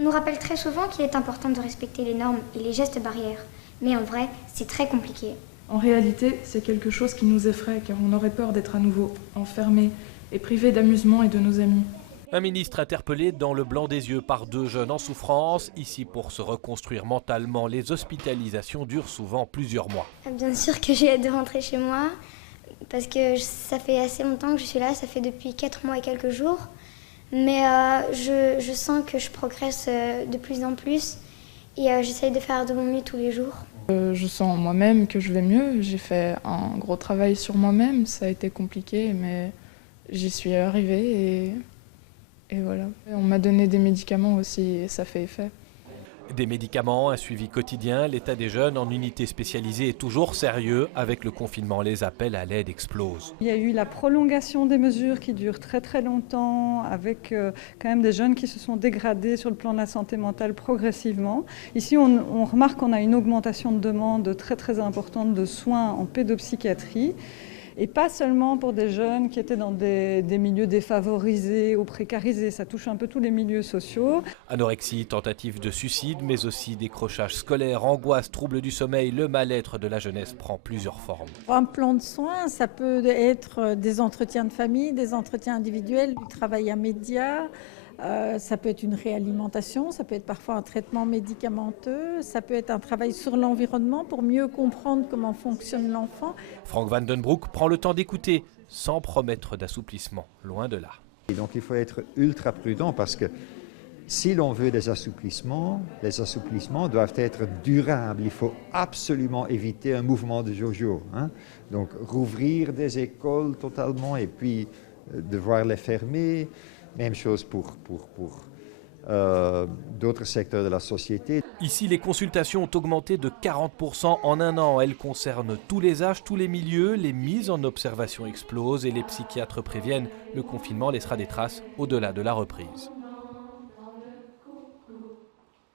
On nous rappelle très souvent qu'il est important de respecter les normes et les gestes barrières. Mais en vrai, c'est très compliqué. En réalité, c'est quelque chose qui nous effraie car on aurait peur d'être à nouveau enfermés et privés d'amusement et de nos amis. Un ministre interpellé dans le blanc des yeux par 2 jeunes en souffrance. Ici, pour se reconstruire mentalement, les hospitalisations durent souvent plusieurs mois. Bien sûr que j'ai hâte de rentrer chez moi, parce que ça fait assez longtemps que je suis là, ça fait depuis 4 mois et quelques jours. Mais je sens que je progresse de plus en plus et j'essaye de faire de mon mieux tous les jours. Je sens moi-même que je vais mieux. J'ai fait un gros travail sur moi-même. Ça a été compliqué, mais j'y suis arrivée et voilà. On m'a donné des médicaments aussi et ça fait effet. Des médicaments, un suivi quotidien, l'état des jeunes en unité spécialisée est toujours sérieux. Avec le confinement, les appels à l'aide explosent. Il y a eu la prolongation des mesures qui durent très très longtemps, avec quand même des jeunes qui se sont dégradés sur le plan de la santé mentale progressivement. Ici, on remarque qu'on a une augmentation de demande très très importante de soins en pédopsychiatrie. Et pas seulement pour des jeunes qui étaient dans des milieux défavorisés ou précarisés, ça touche un peu tous les milieux sociaux. Anorexie, tentative de suicide, mais aussi décrochage scolaire, angoisse, troubles du sommeil, le mal-être de la jeunesse prend plusieurs formes. Un plan de soins, ça peut être des entretiens de famille, des entretiens individuels, du travail à médias. Ça peut être une réalimentation, ça peut être parfois un traitement médicamenteux, ça peut être un travail sur l'environnement pour mieux comprendre comment fonctionne l'enfant. Frank Van Den Broek prend le temps d'écouter sans promettre d'assouplissement, loin de là. Et donc il faut être ultra prudent parce que si l'on veut des assouplissements, les assouplissements doivent être durables. Il faut absolument éviter un mouvement de jojo. Donc rouvrir des écoles totalement et puis devoir les fermer. Même chose pour d'autres secteurs de la société. Ici, les consultations ont augmenté de 40% en un an. Elles concernent tous les âges, tous les milieux. Les mises en observation explosent et les psychiatres préviennent, le confinement laissera des traces au-delà de la reprise.